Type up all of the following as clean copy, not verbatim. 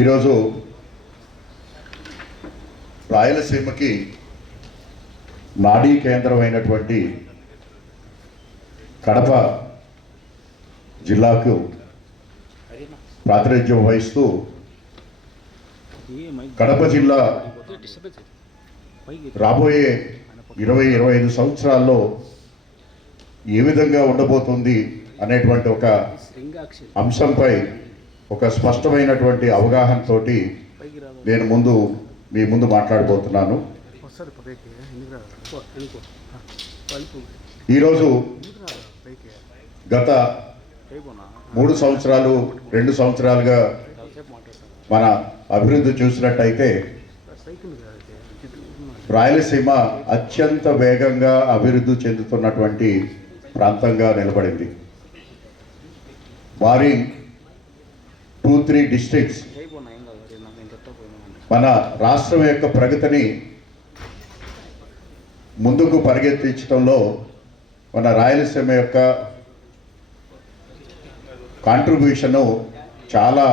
ఈరోజు రాయలసీమకి నాడీ కేంద్రమైనటువంటి కడప జిల్లాకు ప్రాతినిధ్యం వహిస్తూ కడప జిల్లా రాబోయే 20-25 సంవత్సరాల్లో ఏ విధంగా ఉండబోతుంది అనేటువంటి ఒక అంశంపై ఒక స్పష్టమైనటువంటి అవగాహనతో నేను మీ ముందు మాట్లాడబోతున్నాను. ఈరోజు గత 3 సంవత్సరాలు 2 సంవత్సరాలుగా మన అభివృద్ధి చూసినట్టయితే రాయలసీమ అత్యంత వేగంగా అభివృద్ధి చెందుతున్నటువంటి ప్రాంతంగా నిలబడింది. బారింగ్ 2-3 డిస్ట్రిక్ట్స్ మన రాష్ట్రం యొక్క ప్రగతిని ముందుకు పరిగెత్తించడంలో మన రాయలసీమ యొక్క కాంట్రిబ్యూషను చాలా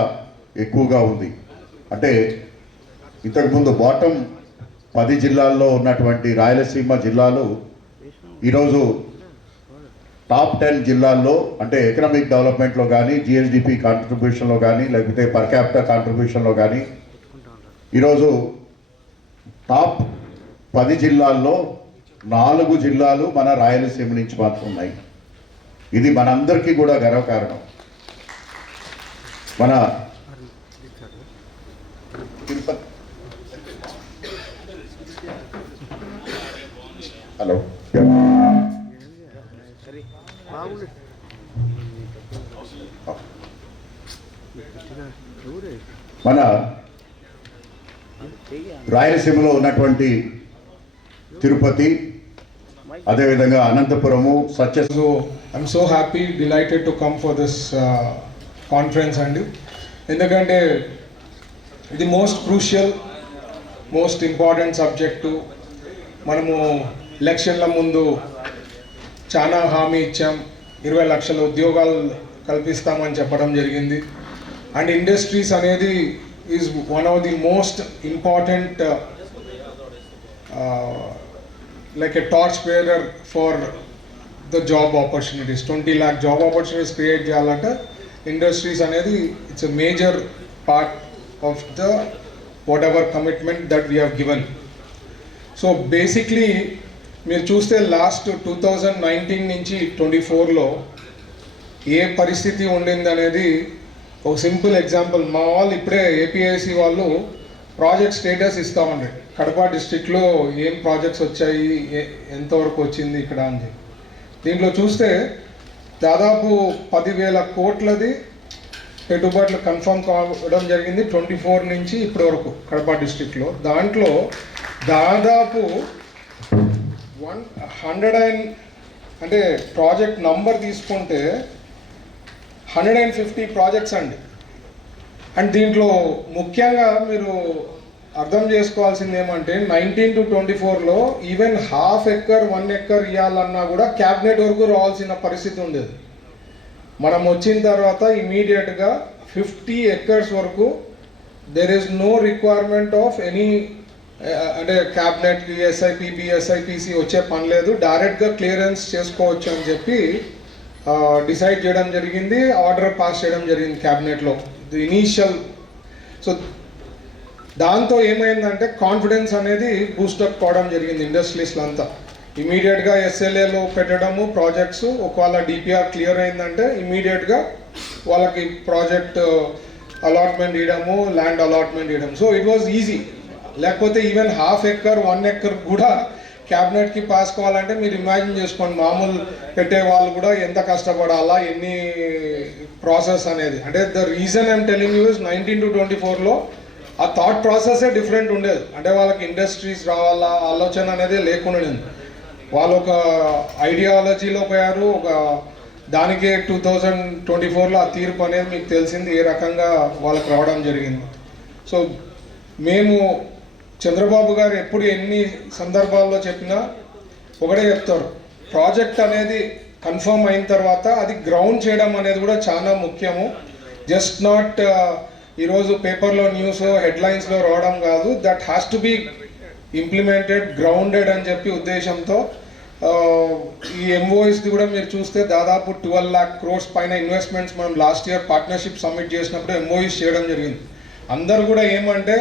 ఎక్కువగా ఉంది. అంటే ఇంతకుముందు బాటమ్ 10 జిల్లాల్లో ఉన్నటువంటి రాయలసీమ జిల్లాలు ఈరోజు టాప్ 10 జిల్లాల్లో, అంటే ఎకనామిక్ డెవలప్మెంట్లో కానీ, జిఎస్డిపి కాంట్రిబ్యూషన్లో కానీ, లేకపోతే పర్ క్యాపిటల్ కాంట్రిబ్యూషన్లో కానీ ఈరోజు టాప్ 10 జిల్లాల్లో 4 జిల్లాలు మన రాయలసీమ నుంచి మాత్రం ఉన్నాయి. ఇది మనందరికీ కూడా గర్వకారణం. మన తిరుపతి హలో మన రాయలసీమలో ఉన్నటువంటి తిరుపతి, అదేవిధంగా Anantapuramu, So I'm so happy, delighted to come for this conference అండి. ఎందుకంటే ఇది most crucial, most important subject. మనము ఎలక్షన్ల ముందు చాలా హామీ ఇచ్చాం, 20 లక్షల ఉద్యోగాలు కల్పిస్తామని చెప్పడం జరిగింది. అండ్ ఇండస్ట్రీస్ అనేది is one of the most important like a torch bearer for the job opportunities. 20 lakh job opportunities create చేయాలంటే ఇండస్ట్రీస్ అనేది it's a major part of the whatever commitment that we have given. So basically మీరు చూస్తే last 2019 నుంచి 24లో ఏ పరిస్థితి ఉండింది అనేది ఒక simple example. మా వాళ్ళు ఇప్పుడే ఏపీఐసి వాళ్ళు ప్రాజెక్ట్ స్టేటస్ ఇస్తూ ఉండే, కడప డిస్ట్రిక్ట్లో ఏం ప్రాజెక్ట్స్ వచ్చాయి, ఎంతవరకు వచ్చింది ఇక్కడ అని చెప్పి. దీంట్లో చూస్తే దాదాపు 10,000 కోట్లది పెట్టుబడులు కన్ఫర్మ్ కావడం జరిగింది 24 నుంచి ఇప్పటి వరకు కడప డిస్ట్రిక్ట్లో. దాంట్లో దాదాపు 100 అంటే ప్రాజెక్ట్ నంబర్ తీసుకుంటే 150 ప్రాజెక్ట్స్ అండి. అండ్ దీంట్లో ముఖ్యంగా మీరు అర్థం చేసుకోవాల్సింది ఏమంటే 19 to 24లో ఈవెన్ 1/2 ఎకర్ 1 ఎకర్ ఇవ్వాలన్నా కూడా క్యాబినెట్ వరకు రావాల్సిన పరిస్థితి ఉండేది. మనం వచ్చిన తర్వాత ఇమీడియట్గా 50 ఎకర్స్ వరకు there is no requirement of any, అంటే క్యాబినెట్కి ఎస్ఐపి బిఎస్ఐపిసి వచ్చే పని లేదు, డైరెక్ట్గా క్లియరెన్స్ చేసుకోవచ్చు అని చెప్పి డిసైడ్ చేయడం జరిగింది, ఆర్డర్ పాస్ చేయడం జరిగింది క్యాబినెట్లో ఇనీషియల్. సో దాంతో ఏమైందంటే కాన్ఫిడెన్స్ అనేది బూస్టప్ కావడం జరిగింది ఇండస్ట్రీస్లో అంతా. ఇమీడియట్గా ఎస్ఎల్ఏలో పెట్టడము ప్రాజెక్ట్స్, ఒకవేళ డిపిఆర్ క్లియర్ అయిందంటే ఇమీడియట్గా వాళ్ళకి ప్రాజెక్ట్ అలాట్మెంట్ ఇవ్వడము, ల్యాండ్ అలాట్మెంట్ ఇవ్వడం. So it was easy. లేకపోతే ఈవెన్ 1/2 ఎకర్ 1 ఎకర్ కూడా క్యాబినెట్కి పాస్ కావాలంటే మీరు ఇమాజిన్ చేసుకోండి, మామూలు పెట్టే వాళ్ళు కూడా ఎంత కష్టపడాలా, ఎన్ని ప్రాసెస్ అనేది. అంటే the reason I'm telling you is 19 to 24లో ఆ థాట్ ప్రాసెసే డిఫరెంట్ ఉండేది. అంటే వాళ్ళకి ఇండస్ట్రీస్ రావాలా ఆలోచన అనేది లేకుండా వాళ్ళు ఒక ఐడియాలజీలో పోయారు. ఒక దానికే 2024లో ఆ తీర్పు అనేది మీకు తెలిసింది ఏ రకంగా వాళ్ళకి రావడం జరిగింది. సో మేము చంద్రబాబు గారు ఎప్పుడు ఎన్ని సందర్భాల్లో చెప్పినా ఒకటే చెప్తారు, ప్రాజెక్ట్ అనేది కన్ఫర్మ్ అయిన తర్వాత అది గ్రౌండ్ చేయడం అనేది కూడా చాలా ముఖ్యము. జస్ట్ నాట్ ఈరోజు పేపర్లో న్యూస్ హెడ్లైన్స్లో రావడం కాదు, that has to be implemented grounded అని చెప్పి ఉద్దేశంతో ఈ ఎంఓఎస్ది కూడా మీరు చూస్తే దాదాపు 12 lakh crores పైన ఇన్వెస్ట్మెంట్స్ మనం లాస్ట్ ఇయర్ పార్ట్నర్షిప్ సబ్మిట్ చేసినప్పుడు ఎంఓఎస్ చేయడం జరిగింది. అందరు కూడా ఏమంటే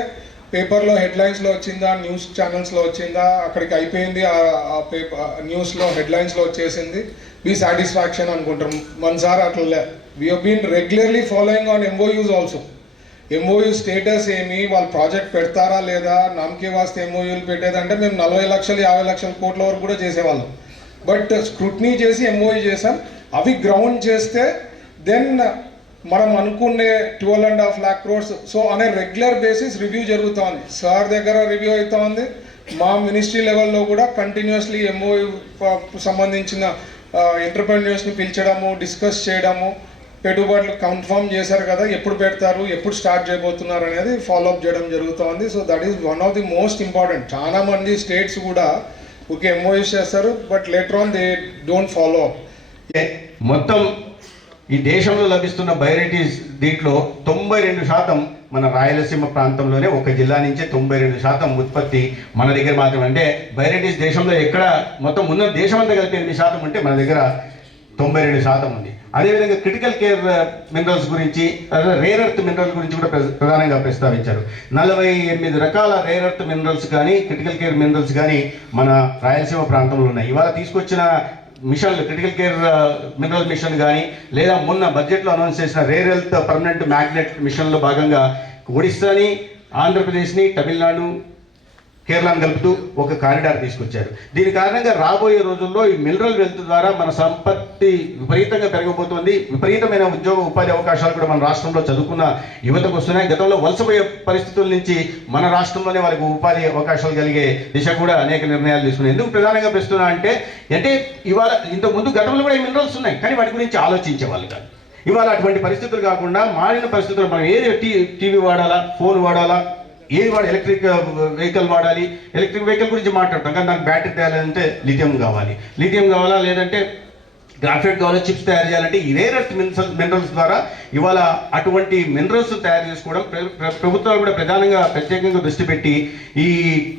పేపర్లో హెడ్లైన్స్లో వచ్చిందా, న్యూస్ ఛానల్స్లో వచ్చిందా, అక్కడికి అయిపోయింది, ఆ పేపర్ న్యూస్లో హెడ్లైన్స్లో వచ్చేసింది, బీ సాటిస్ఫాక్షన్ అనుకుంటారు. మనసారి అట్లా we have been regularly following on MOUs also. MOU status ఏమి, వాళ్ళు ప్రాజెక్ట్ పెడతారా లేదా, నామకే వాస్తే ఎంఓయూలు పెట్టేదంటే మేము 40 లక్షలు 50 లక్షల కోట్ల వరకు కూడా చేసేవాళ్ళం. బట్ స్క్రూట్నీ చేసి ఎంఓయూ చేసాం. అవి గ్రౌండ్ చేస్తే దెన్ మనం అనుకునే 12.5 lakh crores సో అనే రెగ్యులర్ బేసిస్ రివ్యూ జరుగుతూ ఉంది. సార్ దగ్గర రివ్యూ అవుతూ ఉంది, మా మినిస్ట్రీ లెవెల్లో కూడా కంటిన్యూస్లీ ఎంఓయూ సంబంధించిన ఎంటర్ప్రెన్యూర్స్ని పిలిచడము, డిస్కస్ చేయడము, పెట్టుబడులు కన్ఫర్మ్ చేశారు కదా, ఎప్పుడు పెడతారు, ఎప్పుడు స్టార్ట్ చేయబోతున్నారు అనేది ఫాలోఅప్ చేయడం జరుగుతుంది. So that is one of the most important. చాలా మంది స్టేట్స్ కూడా ఓకే ఎంఓయూస్ చేస్తారు, but later on they don't follow up. మొత్తం ఈ దేశంలో లభిస్తున్న బయోరైటీస్ దీంట్లో 92% మన రాయలసీమ ప్రాంతంలోనే, ఒక జిల్లా నుంచే 92% ఉత్పత్తి మన దగ్గర మాత్రమే. అంటే బయోరైటీస్ దేశంలో ఎక్కడ మొత్తం ఉన్న దేశమంతా కలిపి 8% ఉంటే మన దగ్గర 92% ఉంది. అదేవిధంగా క్రిటికల్ కేర్ మినరల్స్ గురించి, రేర్ ఎర్త్ మినరల్ గురించి కూడా ప్రధానంగా ప్రస్తావించారు. 48 రకాల రేర్ ఎర్త్ మినరల్స్ కానీ క్రిటికల్ కేర్ మినరల్స్ కానీ మన రాయలసీమ ప్రాంతంలో ఉన్నాయి. ఇవాళ తీసుకొచ్చిన మిషన్లు, క్రిటికల్ కేర్ మినరల్ మిషన్ కానీ, లేదా మొన్న బడ్జెట్లో అనౌన్స్ చేసిన రేర్ ఎర్త్ పర్మనెంట్ మ్యాగ్నెట్ మిషన్లో భాగంగా ఒడిస్సాని, ఆంధ్రప్రదేశ్ని, తమిళనాడు, కేరళను కలుపుతూ ఒక కారిడార్ తీసుకొచ్చారు. దీని కారణంగా రాబోయే రోజుల్లో ఈ మినరల్ వెల్త్ ద్వారా మన సంపత్తి విపరీతంగా పెరగబోతోంది. విపరీతమైన ఉద్యోగ ఉపాధి అవకాశాలు కూడా మన రాష్ట్రంలో చదువుకున్న యువతకు వస్తున్నాయి. గతంలో వలసపోయే పరిస్థితుల నుంచి మన రాష్ట్రంలోనే వాళ్ళకి ఉపాధి అవకాశాలు కలిగే దిశ కూడా అనేక నిర్ణయాలు తీసుకున్నాయి. ఎందుకు ప్రధానంగా ప్రస్తున్నా అంటే ఇవాళ ఇంతకుముందు గతంలో కూడా ఈ మినరల్స్ ఉన్నాయి, కానీ వాటి గురించి ఆలోచించేవాళ్ళు కాదు. ఇవాళ అటువంటి పరిస్థితులు కాకుండా మారిన పరిస్థితులు మనం ఏది టీవీ వాడాలా, ఫోన్ వాడాలా, ఏది వాడు ఎలక్ట్రిక్ వెహికల్ వాడాలి, ఎలక్ట్రిక్ వెహికల్ గురించి మాట్లాడతాం, కానీ దానికి బ్యాటరీ తయారంటే లిథియం కావాలా, లేదంటే గ్రాఫైట్ కావాలా, చిప్స్ తయారు చేయాలంటే ఈ రేర్ ఎర్త్ మినరల్స్ ద్వారా ఇవాళ అటువంటి మినరల్స్ తయారు చేసుకోవడం ప్రభుత్వాలు కూడా ప్రత్యేకంగా దృష్టి పెట్టి ఈ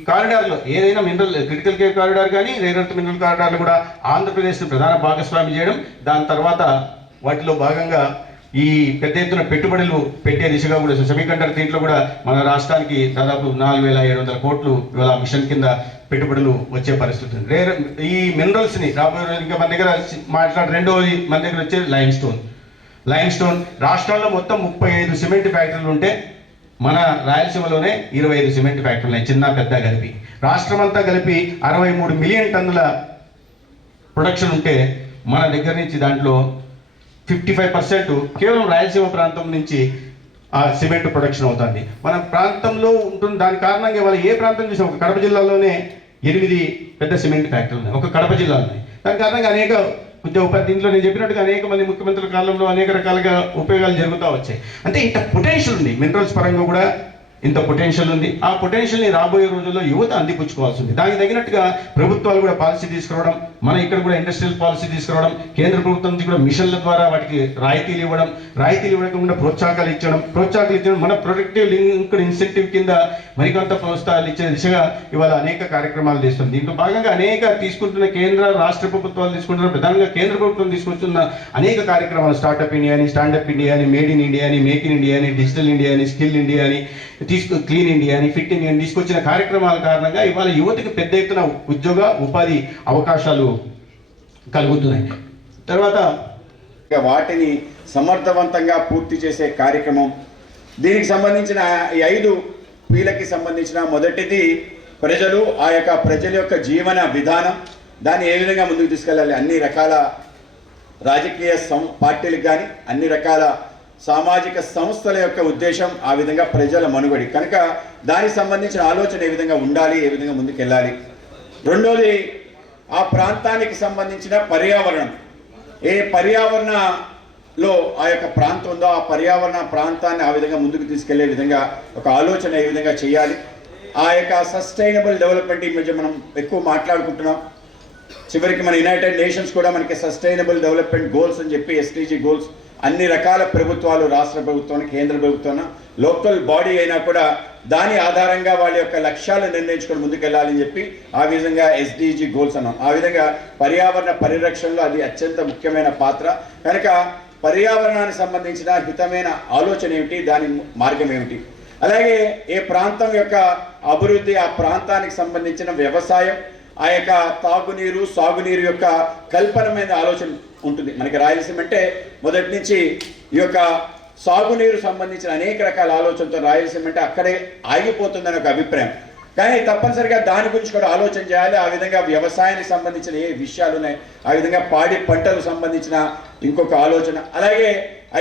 కారిడార్లో ఏదైనా మినరల్ క్రిటికల్ కేర్ కారిడార్ కానీ రేర్ ఎర్త్ మినరల్ కారిడార్లు కూడా ఆంధ్రప్రదేశ్ని ప్రధాన భాగస్వామి చేయడం, దాని తర్వాత వాటిలో భాగంగా ఈ పెద్ద ఎత్తున పెట్టుబడులు పెట్టే దిశగా కూడా సెమీకండక్టర్ దీంట్లో కూడా మన రాష్ట్రానికి దాదాపు 4,700 కోట్లు ఇవాళ మిషన్ కింద పెట్టుబడులు వచ్చే పరిస్థితి ఉంది. ఈ మినరల్స్ని రాబోయే ఇంకా మన దగ్గర రెండోది మన దగ్గర వచ్చేది లైమ్ స్టోన్. రాష్ట్రంలో మొత్తం 35 సిమెంట్ ఫ్యాక్టరీలు ఉంటే మన రాయలసీమలోనే 25 సిమెంట్ ఫ్యాక్టరీలు ఉన్నాయి, చిన్న పెద్ద కలిపి. రాష్ట్రం అంతా కలిపి 63 మిలియన్ టన్నుల ప్రొడక్షన్ ఉంటే మన దగ్గర నుంచి దాంట్లో 55% కేవలం రాయలసీమ ప్రాంతం నుంచి ఆ సిమెంట్ ప్రొడక్షన్ అవుతుంది. మన ప్రాంతంలో ఉంటుంది. దాని కారణంగా ఇవాళ ఏ ప్రాంతం చూసినా ఒక కడప జిల్లాలోనే 8 పెద్ద సిమెంట్ ఫ్యాక్టరీలు ఉన్నాయి, ఒక కడప జిల్లాలో. దాని కారణంగా అనేక ఉద్యోగ ఉపాధి, దీంట్లో నేను చెప్పినట్టుగా అనేక మంది ముఖ్యమంత్రుల కాలంలో అనేక రకాలుగా ఉపయోగాలు జరుగుతూ వచ్చాయి. అంటే ఇంత పొటెన్షియల్ ఉంది, మినరల్స్ పరంగా కూడా ఇంత పొటెన్షియల్ ఉంది. ఆ పొటెన్షియల్ని రాబోయే రోజుల్లో యువత అందిపుచ్చుకోవాల్సి ఉంది. దానికి తగినట్టుగా ప్రభుత్వాలు కూడా పాలసీ తీసుకురావడం, మన ఇక్కడ కూడా ఇండస్ట్రియల్ పాలసీ తీసుకురావడం, కేంద్ర ప్రభుత్వం నుంచి కూడా మిషన్ల ద్వారా వాటికి రాయితీలు ఇవ్వకుండా ప్రోత్సాహకాలు ఇచ్చడం, మన ప్రొడక్టివ్ లింక్డ్ ఇన్సెంటివ్ కింద మరికొంత ప్రోత్సాహాలు ఇచ్చే దిశగా ఇవాళ అనేక కార్యక్రమాలు చేస్తుంది. దీంట్లో భాగంగా అనేక తీసుకుంటున్న కేంద్ర రాష్ట్ర ప్రభుత్వాలు తీసుకుంటున్న, ప్రధానంగా కేంద్ర ప్రభుత్వం తీసుకొస్తున్న అనేక కార్యక్రమాలు, స్టార్ట్అప్ ఇండియా అని, స్టాండప్ ఇండియా అని, మేడ్ ఇన్ ఇండియా అని, మేక్ ఇన్ ఇండియా అని, డిజిటల్ ఇండియా అని, స్కిల్ ఇండియా అని, క్లీన్ ఇండియా అని, ఫిట్ ఇండియా అని తీసుకొచ్చిన కార్యక్రమాల కారణంగా ఇవాళ యువతకి పెద్ద ఎత్తున ఉద్యోగ ఉపాధి అవకాశాలు కలుగుతున్నాయి. తర్వాత వాటిని సమర్థవంతంగా పూర్తి చేసే కార్యక్రమం. దీనికి సంబంధించిన ఈ 5 P'లకి సంబంధించిన మొదటిది ప్రజలు, ఆ యొక్క ప్రజల యొక్క జీవన విధానం, దాన్ని ఏ విధంగా ముందుకు తీసుకెళ్ళాలి. అన్ని రకాల రాజకీయ పార్టీలకు కానీ అన్ని రకాల సామాజిక సంస్థల యొక్క ఉద్దేశం ఆ విధంగా ప్రజల మనుగడి కనుక దానికి సంబంధించిన ఆలోచన ఏ విధంగా ఉండాలి, ఏ విధంగా ముందుకెళ్ళాలి. రెండోది ఆ ప్రాంతానికి సంబంధించిన పర్యావరణం, ఏ పర్యావరణలో ఆ యొక్క ప్రాంతం ఉందో ఆ పర్యావరణ ప్రాంతాన్ని ఆ విధంగా ముందుకు తీసుకెళ్లే విధంగా ఒక ఆలోచన ఏ విధంగా చేయాలి. ఆ యొక్క సస్టైనబుల్ డెవలప్మెంట్ ఈ మధ్య మనం ఎక్కువ మాట్లాడుకుంటున్నాం. చివరికి మన యునైటెడ్ నేషన్స్ కూడా మనకి సస్టైనబుల్ డెవలప్మెంట్ గోల్స్ అని చెప్పి SDG గోల్స్ అన్ని రకాల ప్రభుత్వాలు, రాష్ట్ర ప్రభుత్వం, కేంద్ర ప్రభుత్వం, లోకల్ బాడీ అయినా కూడా దాని ఆధారంగా వాళ్ళ యొక్క లక్ష్యాలు నిర్ణయించుకొని ముందుకెళ్ళాలని చెప్పి ఆ విధంగా SDG గోల్స్ అన్నాం. ఆ విధంగా పర్యావరణ పరిరక్షణలో అది అత్యంత ముఖ్యమైన పాత్ర కనుక పర్యావరణానికి సంబంధించిన హితమైన ఆలోచన ఏమిటి, దాని మార్గం ఏమిటి, అలాగే ఏ ప్రాంతం యొక్క అభివృద్ధి, ఆ ప్రాంతానికి సంబంధించిన వ్యవసాయం, ఆ యొక్క తాగునీరు, సాగునీరు యొక్క కల్పన మీద ఆలోచన ఉంటుంది. మనకి రాయలసీమ అంటే మొదటి నుంచి ఈ యొక్క సాగునీరు సంబంధించిన అనేక రకాల ఆలోచనతో రాయలసీమ అంటే అక్కడే ఆగిపోతుందని ఒక అభిప్రాయం. కానీ తప్పనిసరిగా దాని గురించి కూడా ఆలోచన చేయాలి. ఆ విధంగా వ్యవసాయానికి సంబంధించిన ఏ విషయాలు ఉన్నాయి, ఆ విధంగా పాడి పంటలకు సంబంధించిన ఇంకొక ఆలోచన, అలాగే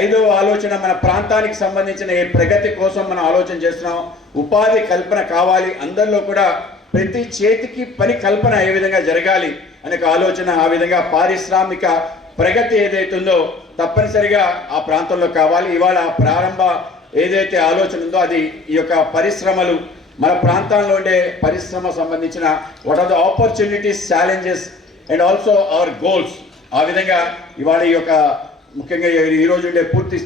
5వ ఆలోచన మన ప్రాంతానికి సంబంధించిన ఏ ప్రగతి కోసం మనం ఆలోచన చేస్తున్నాం, ఉపాధి కల్పన కావాలి, అందరిలో కూడా ప్రతి చేతికి పని కల్పన ఏ విధంగా జరగాలి అనే ఆలోచన. ఆ విధంగా పారిశ్రామిక ప్రగతి ఏదైతుందో తప్పనిసరిగా ఆ ప్రాంతంలో కావాలి. ఇవాళ ప్రారంభ ఏదైతే ఆలోచన ఉందో అది ఈ యొక్క పరిశ్రమలు, మన ప్రాంతాల్లో ఉండే పరిశ్రమ సంబంధించిన what are the opportunities, challenges and also our goals. ఆ విధంగా ఇవాళ ఈ యొక్క ముఖ్యంగా ఈరోజు ఉండే పూర్తి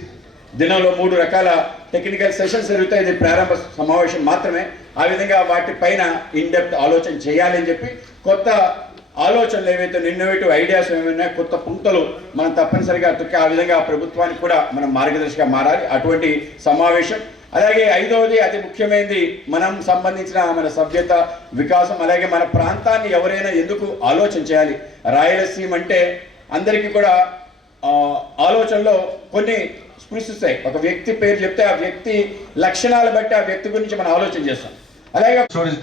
దినంలో 3 రకాల టెక్నికల్ సెషన్స్ జరుగుతాయి. ఇది ప్రారంభ సమావేశం మాత్రమే. ఆ విధంగా వాటిపైన ఇన్డెప్త్ ఆలోచన చేయాలని చెప్పి కొత్త ఆలోచనలు ఏవైతే ఇన్నోవేటివ్ ఐడియాస్ ఏమైనా కొత్త పుంతలు మనం తప్పనిసరిగా ఆ విధంగా ప్రభుత్వానికి కూడా మనం మార్గదర్శిగా మారాలి. అటువంటి సమావేశం. అలాగే 5వది అతి ముఖ్యమైనది, మనం సంబంధించిన మన సభ్యత, వికాసం, అలాగే మన ప్రాంతాన్ని ఎవరైనా ఎందుకు ఆలోచన చేయాలి. రాయలసీమ అంటే అందరికీ కూడా ఆలోచనలో కొన్ని స్పృశిస్తాయి. ఒక వ్యక్తి పేరు చెప్తే ఆ వ్యక్తి లక్షణాలు బట్టి ఆ వ్యక్తి గురించి మనం ఆలోచన చేస్తాం. అలాగే స్టోరేజ్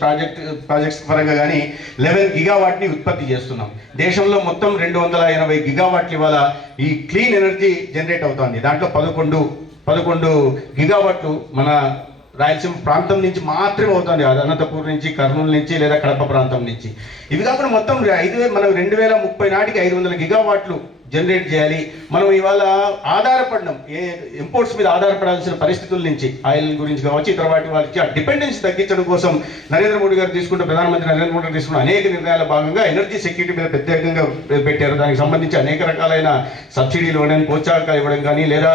ప్రాజెక్ట్స్ పరంగా కానీ 11 గిగావాట్ని ఉత్పత్తి చేస్తున్నాం. దేశంలో మొత్తం 280 గిగావాట్లు ఇవాళ ఈ క్లీన్ ఎనర్జీ జనరేట్ అవుతుంది. దాంట్లో 11 గిగావాట్లు మన రాయలసీమ ప్రాంతం నుంచి మాత్రమే అవుతుంది. అది అనంతపూర్ నుంచి, కర్నూలు నుంచి లేదా కడప ప్రాంతం నుంచి. ఇవి కాకుండా మొత్తం మనం 2030 నాటికి 500 గిగావాట్లు జనరేట్ చేయాలి. మనం ఇవాళ ఆధారపడడం ఇంపోర్ట్స్ మీద ఆధారపడాల్సిన పరిస్థితుల నుంచి, ఆయిల్ గురించి కావచ్చు, ఇతర వాటి వాళ్ళకి ఆ డిపెండెన్స్ తగ్గించడం కోసం నరేంద్ర మోడీ గారు తీసుకుంటే, ప్రధానమంత్రి నరేంద్ర మోడీ గారు తీసుకున్న అనేక నిర్ణయాల భాగంగా ఎనర్జీ సెక్యూరిటీ మీద ప్రత్యేకంగా పెట్టారు. దానికి సంబంధించి అనేక రకాలైన సబ్సిడీలు ఇవ్వడం, ప్రోత్సాహకాలు ఇవ్వడం కానీ, లేదా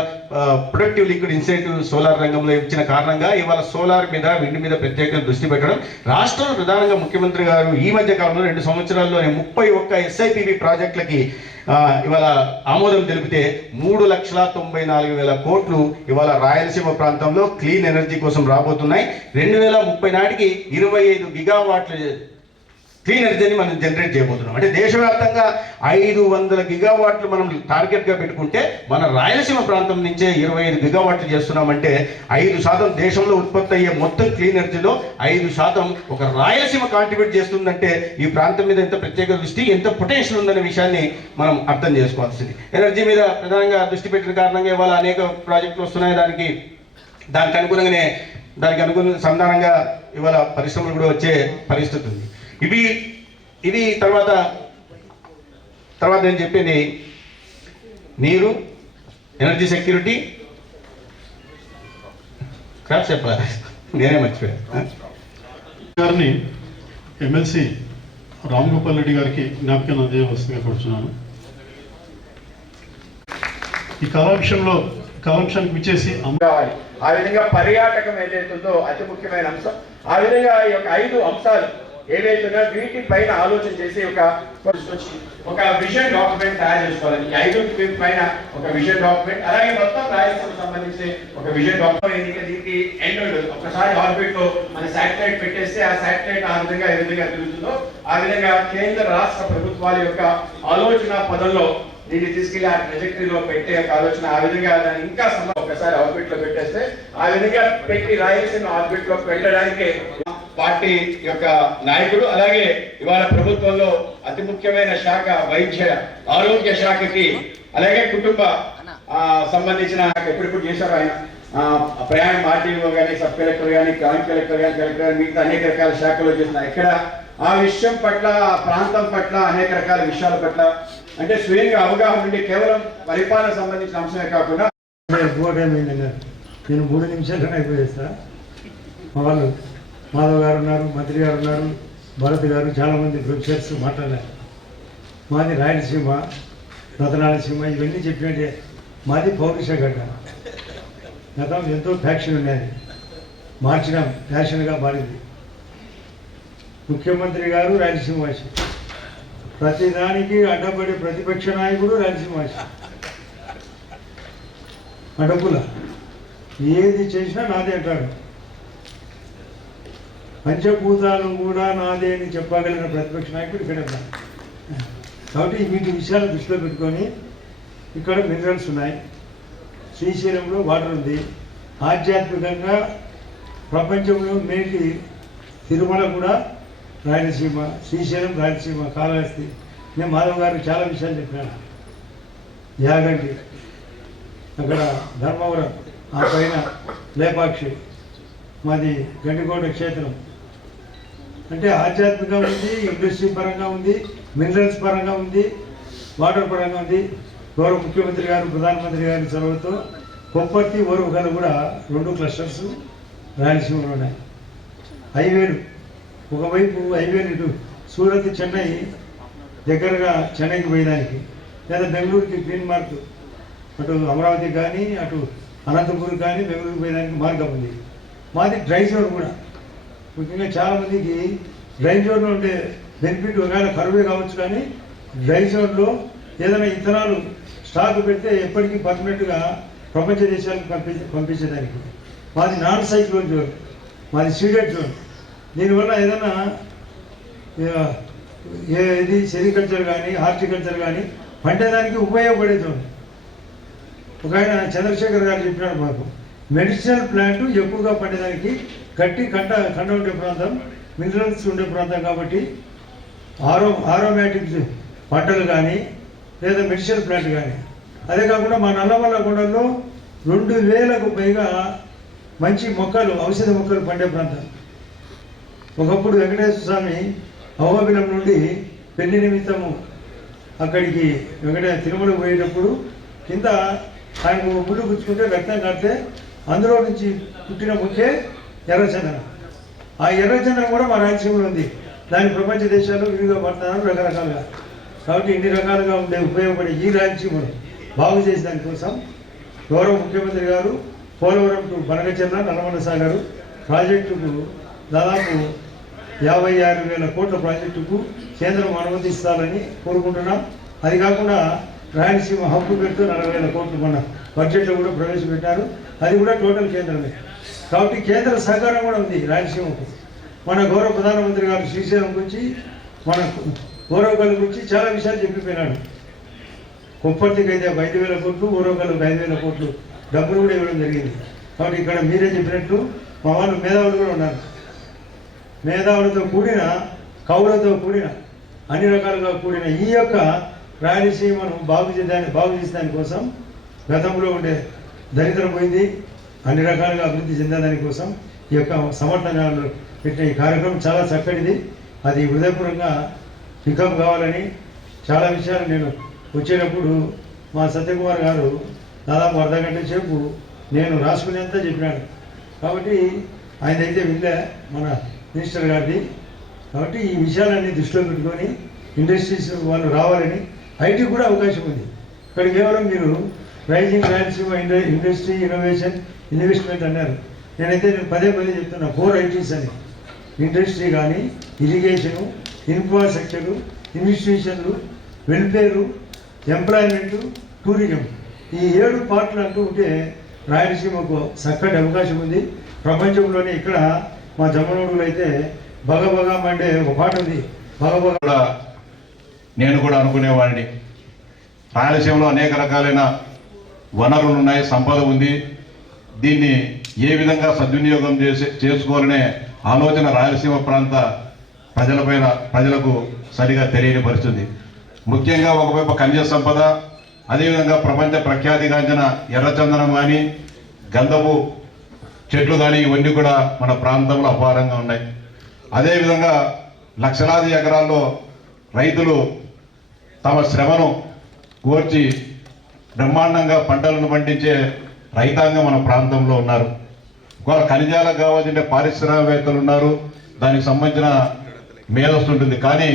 ప్రొడక్టివ్ లిక్విడ్ ఇన్సెంటివ్ సోలార్ రంగంలో ఇచ్చిన కారణంగా ఇవాళ సోలార్ మీద, విండ్ మీద ప్రత్యేకంగా దృష్టి పెట్టడం. రాష్ట్రంలో ప్రధానంగా ముఖ్యమంత్రి గారు ఈ మధ్య కాలంలో 2 సంవత్సరాల్లోనే 31 SIPP ప్రాజెక్టులకి ఇవాళ ఆమోదం తెలిపితే 3,94,000 కోట్లు ఇవాళ రాయలసీమ ప్రాంతంలో క్లీన్ ఎనర్జీ కోసం రాబోతున్నాయి. 2030 నాటికి 25 గిగావాట్ల క్లీన్ ఎనర్జీని మనం జనరేట్ చేయబోతున్నాం. అంటే దేశవ్యాప్తంగా 500 గిగావాట్లు మనం టార్గెట్గా పెట్టుకుంటే మన రాయలసీమ ప్రాంతం నుంచే 25 గిగావాట్లు చేస్తున్నామంటే 5% దేశంలో ఉత్పత్తి అయ్యే మొత్తం క్లీన్ ఎనర్జీలో 5% ఒక రాయలసీమ కాంట్రిబ్యూట్ చేస్తుందంటే ఈ ప్రాంతం మీద ఎంత ప్రత్యేక దృష్టి, ఎంత పొటెన్షియల్ ఉందనే విషయాన్ని మనం అర్థం చేసుకోవాల్సింది. ఎనర్జీ మీద ప్రధానంగా దృష్టి పెట్టిన కారణంగా ఇవాళ అనేక ప్రాజెక్టులు వస్తున్నాయి. దానికి అనుగుణంగానే సంధానంగా ఇవాళ పరిశ్రమలు కూడా వచ్చే పరిస్థితి ఉంది. ఇవి తర్వాత నేను చెప్పింది నీరు, ఎనర్జీ సెక్యూరిటీ, క్రాఫ్ట్ చెప్పాలి, నేనే మర్చిపోయాను. గారిని ఎమ్మెల్సీ రామ్ గోపాల్ రెడ్డి గారికి జ్ఞాపకం అందజేయవలసిందిగా కోరుచున్నాను. ఈ కాలాంశానికి విచ్చేసి కావాలి. ఆ విధంగా పర్యాటకం ఏదైతుందో అతి ముఖ్యమైన అంశం. ఆ విధంగా ఈ యొక్క 5 అంశాలు ఏదైతుందో వీటి పైన ఆలోచన చేసి ఒక విజన్ డాక్యుమెంట్ తయారు చేసుకోవాలి. ఈ 5 పైన ఒక విజన్ డాక్యుమెంట్, అలాగే మొత్తం రాయలసీమ సంబంధించి ఒక విజన్ డాక్యుమెంట్. దీనికి ఎండ్ ఉండదు. ఒకసారి ఆర్బిట్ లో మన శాటిలైట్ పెట్టేస్తే ఆ శాటిలైట్ ఏ విధంగా తిరుగుతుందో ఆ విధంగా కేంద్ర రాష్ట్ర ప్రభుత్వాల యొక్క ఆలోచన పదంలో దీన్ని తీసుకెళ్లి ఆ ట్రెజెక్టరీలో పెట్టే ఒక ఆలోచన. ఆ విధంగా దాన్ని ఇంకా ఒకసారి ఆర్బిట్ లో పెట్టేస్తే ఆ విధంగా పెట్టి రాయలసీమ ఆర్బిట్ లో పెట్టడానికి పార్టీ యొక్క నాయకుడు, అలాగే ఇవాళ ప్రభుత్వంలో అతి ముఖ్యమైన శాఖ వైద్య ఆరోగ్య శాఖకి, అలాగే కుటుంబ సంబంధించిన ఎప్పుడు చేశారు ఆయన ప్రయాణ ఆర్టీఓ కానీ, సబ్ కలెక్టర్ కానీ, జాయింట్ కలెక్టర్ కానీ, కలెక్టర్ కానీ, మిగతా అనేక రకాల శాఖలు చేస్తున్నారు. ఇక్కడ ఆ విషయం పట్ల, ఆ ప్రాంతం పట్ల, అనేక రకాల విషయాల పట్ల అంటే స్వయంగా అవగాహన ఉండి కేవలం పరిపాలన సంబంధించిన అంశమే కాకుండా నేను 3 నిమిషాలు అయిపోయేస్తా. మా వాళ్ళు మాధవ్ గారు ఉన్నారు, మంత్రి గారు ఉన్నారు, భరత్ గారు, చాలామంది ప్రొఫెసర్స్ మాట్లాడారు. మాది రాయలసీమ, రతనాలసీమ ఇవన్నీ చెప్పినట్టే. మాది పౌరుషగడ్డ. గతం ఎంతో ఫ్యాక్షన్ ఉండేది, మార్చినాం, ఫ్యాషన్గా మారింది. ముఖ్యమంత్రి గారు రాయలసీమ వాసి, ప్రతిదానికి అడ్డపడే ప్రతిపక్ష నాయకుడు రాయలసీమ వాసి. అడపుల ఏది చేసినా నాదే అంటాడు. పంచభూతాలు కూడా నాదే అని చెప్పగలిగిన ప్రతిపక్ష నాయకుడు ఇక్కడ ఉన్నాడు. కాబట్టి వీటి విషయాలు దృష్టిలో పెట్టుకొని ఇక్కడ మినరల్స్ ఉన్నాయి, శ్రీశైలంలో వాటర్ ఉంది, ఆధ్యాత్మికంగా ప్రపంచంలో మేటి తిరుమల కూడా రాయలసీమ, శ్రీశైలం రాయలసీమ, కాళహస్తి. నేను మాధవ్ గారు చాలా విషయాలు చెప్పాను. యాగంటి, అక్కడ ధర్మవరం, ఆ పైన లేపాక్షి, మాది గండికోట క్షేత్రం. అంటే ఆధ్యాత్మికంగా ఉంది, ఇండస్ట్రీ పరంగా ఉంది, మినరల్స్ పరంగా ఉంది, వాటర్ పరంగా ఉంది. గౌరవ ముఖ్యమంత్రి గారు, ప్రధానమంత్రి గారి చొరవతో కొప్పర్తి, ఓరుగల కూడా 2 క్లస్టర్స్ రాయలసీమలో ఉన్నాయి. హైవేలు, ఒకవైపు హైవేలు ఇటు సూరత్, చెన్నై దగ్గరగా చెన్నైకి పోయేదానికి, లేదా బెంగళూరుకి గ్రీన్ మార్క్, అటు అమరావతి కానీ అటు అనంతపురం కానీ బెంగళూరు పోయేదానికి మార్గం ఉంది. మాది డ్రై జోన్ కూడా. ముఖ్యంగా చాలామందికి డ్రై జోన్లో ఉండే బెనిఫిట్ ఒకవేళ కరువే కావచ్చు, కానీ డ్రై జోన్లో ఏదైనా ఇథనాలు స్టాక్ పెడితే ఎప్పటికీ పర్మనెంట్గా ప్రపంచ దేశాలకు పంపించేదానికి. మాది నాన్ సైక్లోన్ జోన్, మాది సీడెడ్ జోన్. దీనివల్ల ఏదైనా ఇది సెరికల్చర్ కానీ హార్టికల్చర్ కానీ పండేదానికి ఉపయోగపడే జోన్. ఒక ఆయన చంద్రశేఖర్ గారు చెప్పినాడు మాకు, మెడిసినల్ ప్లాంట్ ఎక్కువగా పండేదానికి గట్టి కండ ఉండే ప్రాంతం, మినరల్స్ ఉండే ప్రాంతం. కాబట్టి ఆరోమాటిక్ పంటలు కానీ లేదా మెడిసినల్ ప్లాంట్ కానీ. అదే కాకుండా మా నల్లమల్ల కొండల్లో 2000కు పైగా మంచి మొక్కలు, ఔషధ మొక్కలు పండే ప్రాంతం. ఒకప్పుడు వెంకటేశ్వర స్వామి అహోబిలం నుండి పెళ్లి నిమిత్తము అక్కడికి తిరుమల పోయేటప్పుడు కింద ఆయనకు ముళ్ళు పుచ్చుకుంటే రక్తం కడితే అందులో నుంచి పుట్టిన ముక్కే ఎర్రచందనం. ఆ ఎర్రచందనం కూడా మా రాయలసీమలో ఉంది. దాని ప్రపంచ దేశాల్లో వివిధ పడుతున్నారు రకరకాలుగా. కాబట్టి ఇన్ని రకాలుగా ఉండే ఉపయోగపడే ఈ రాయలసీమను బాగు చేసే దానికోసం గౌరవ ముఖ్యమంత్రి గారు పోలవరం టు బనగచర్ల నల్లమల్ల సాగర్ ప్రాజెక్టుకు దాదాపు 56,000 కోట్ల ప్రాజెక్టుకు కేంద్రం అనుమతిస్తారని కోరుకుంటున్నాం. అది కాకుండా రాయలసీమ హక్కు పెడుతూ 40,000 కోట్లు మన బడ్జెట్లో కూడా ప్రవేశపెట్టారు. అది కూడా టోటల్ కేంద్రమే. కాబట్టి కేంద్ర సహకారం కూడా ఉంది రాయలసీమకు. మన గౌరవ ప్రధానమంత్రి గారు శ్రీశైలం గురించి, మన ఓరవకల్ గురించి చాలా విషయాలు చెప్పిపోయినాడు. కొప్పర్తికి అయితే 5,000 కోట్లు, ఓరవకల్కి 5,000 కోట్లు డబ్బులు కూడా ఇవ్వడం జరిగింది. కాబట్టి ఇక్కడ మీరే చెప్పినట్టు మా వాళ్ళు మేధావులు కూడా ఉన్నారు. మేధావులతో కూడిన, కవులతో కూడిన, అన్ని రకాలుగా కూడిన ఈ యొక్క రాయలసీమను బాగు చేసే దానికోసం గతంలో ఉండే దరిద్రం పోయింది, అన్ని రకాలుగా అభివృద్ధి చెందేదానికోసం ఈ యొక్క సమర్థనాలు పెట్టిన ఈ కార్యక్రమం చాలా చక్కటిది. అది హృదయపూర్వకంగా పికప్ కావాలని చాలా విషయాలు నేను వచ్చేటప్పుడు మా సత్యకుమార్ గారు దాదాపు అర్ధగంట సేపు నేను రాసుకునేంత చెప్పినాడు. కాబట్టి ఆయన అయితే వినలే మన మినిస్టర్ గారిది. కాబట్టి ఈ విషయాలన్నీ దృష్టిలో పెట్టుకొని ఇండస్ట్రీస్ వాళ్ళు రావాలని, ఐటీ కూడా అవకాశం ఉంది ఇక్కడ. కేవలం మీరు rising Rayalaseema industry innovation investment అన్నారు. నేను పదే చెప్తున్నా 4 ITs అని. ఇండస్ట్రీ కానీ, ఇరిగేషను, ఇన్ఫ్రాస్ట్రక్చరు, ఇన్వెస్టిగేషన్లు, వెల్ఫేరు, ఎంప్లాయ్మెంటు, టూరిజం, ఈ 7 పార్ట్లు అంటూ ఉంటే రాయలసీమకు చక్కటి అవకాశం ఉంది. ప్రపంచంలోనే ఇక్కడ మా జమ్మనోడులో అయితే బగబగా మండే ఒక పాట ఉంది. బగబగా నేను కూడా అనుకునేవాడిని, రాయలసీమలో అనేక రకాలైన వనరులు ఉన్నాయి, సంపద ఉంది. దీన్ని ఏ విధంగా సద్వినియోగం చేసుకోవాలనే ఆలోచన రాయలసీమ ప్రాంత ప్రజలకు సరిగా తెలియని పరిస్థితి. ముఖ్యంగా ఒకవైపు ఖనిజ సంపద, అదేవిధంగా ప్రపంచ ప్రఖ్యాతిగాంచిన ఎర్రచందనం కానీ, గంధపు చెట్లు కానీ, ఇవన్నీ కూడా మన ప్రాంతంలో అపారంగా ఉన్నాయి. అదేవిధంగా లక్షలాది ఎకరాల్లో రైతులు తమ శ్రమను కోర్చి బ్రహ్మాండంగా పంటలను పండించే రైతాంగం మన ప్రాంతంలో ఉన్నారు. ఒకవేళ ఖనిజాలకు కావాల్సిన పారిశ్రామికవేత్తలు ఉన్నారు, దానికి సంబంధించిన మేధస్సు ఉంటుంది. కానీ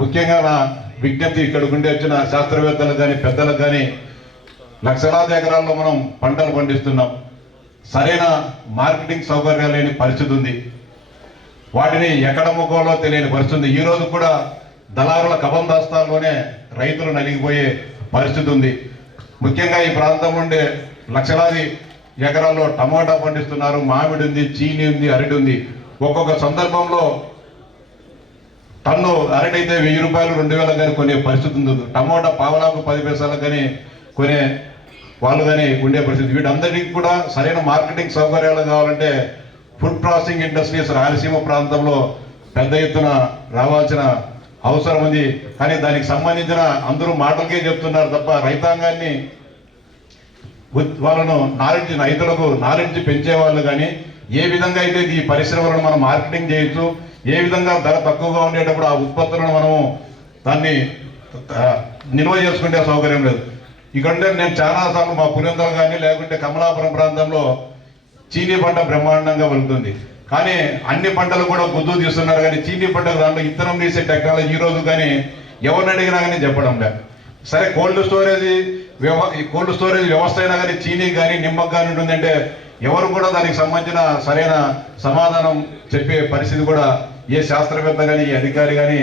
ముఖ్యంగా విజ్ఞప్తి ఇక్కడికి ఉండి వచ్చిన శాస్త్రవేత్తలకు కానీ పెద్దలకు కానీ లక్షలాది ఎకరాల్లో మనం పంటలు పండిస్తున్నాం. సరైన మార్కెటింగ్ సౌకర్యాలు లేని పరిస్థితి ఉంది. వాటిని ఎక్కడ అమ్ముకోవాలో తెలియని పరిస్థితి ఉంది. ఈ రోజు కూడా దళారుల కబందాస్తాల్లోనే రైతులు నలిగిపోయే పరిస్థితి ఉంది. ముఖ్యంగా ఈ ప్రాంతం నుండి లక్షలాది ఎకరాల్లో టమాటా పండిస్తున్నారు, మామిడి ఉంది, చీని ఉంది, అరటి ఉంది. ఒక్కొక్క సందర్భంలో టన్ను అరటి అయితే 1000 రూపాయలు 2000 కానీ కొనే పరిస్థితి ఉంది. టమోటా పావలాకు 10 పైసలకు కానీ కొనే వాళ్ళు కానీ ఉండే పరిస్థితి. వీటందరికీ కూడా సరైన మార్కెటింగ్ సౌకర్యాలు కావాలంటే ఫుడ్ ప్రాసెసింగ్ ఇండస్ట్రీస్ రాయలసీమ ప్రాంతంలో పెద్ద ఎత్తున రావాల్సిన అవసరం ఉంది. కానీ దానికి సంబంధించిన అందరూ మాటలకే చెప్తున్నారు తప్ప రైతాంగాన్ని వాళ్ళను రైతులకు నాలెడ్జ్ పెంచే వాళ్ళు కానీ ఏ విధంగా అయితే ఈ పరిశ్రమలను మనం మార్కెటింగ్ చేయొచ్చు, ఏ విధంగా ధర తక్కువగా ఉండేటప్పుడు ఆ ఉత్పత్తులను మనము దాన్ని నిల్వ చేసుకునే సౌకర్యం లేదు. ఇక్కడంటే నేను చాలాసార్లు మా పులివెందులు కానీ లేకుంటే కమలాపురం ప్రాంతంలో చీనీ పంట బ్రహ్మాండంగా వెళ్తుంది. కానీ అన్ని పంటలు కూడా గుద్దు తీస్తున్నారు. కానీ చీనీ పంటకు దాంట్లో ఇత్తనం తీసే టెక్నాలజీ ఈ రోజు కానీ ఎవరిని అడిగినా కానీ చెప్పడం లేదు. సరే కోల్డ్ స్టోరేజ్ వ్యవస్థ అయినా కానీ చీనీ కానీ నిమ్మకు కానీ ఉంటుందంటే ఎవరు కూడా దానికి సంబంధించిన సరైన సమాధానం చెప్పే పరిస్థితి కూడా ఏ శాస్త్రవేత్త కానీ ఏ అధికారి కానీ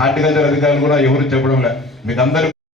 హార్టికల్చర్ అధికారులు కూడా ఎవరు చెప్పడం లేదు. మీకు అందరూ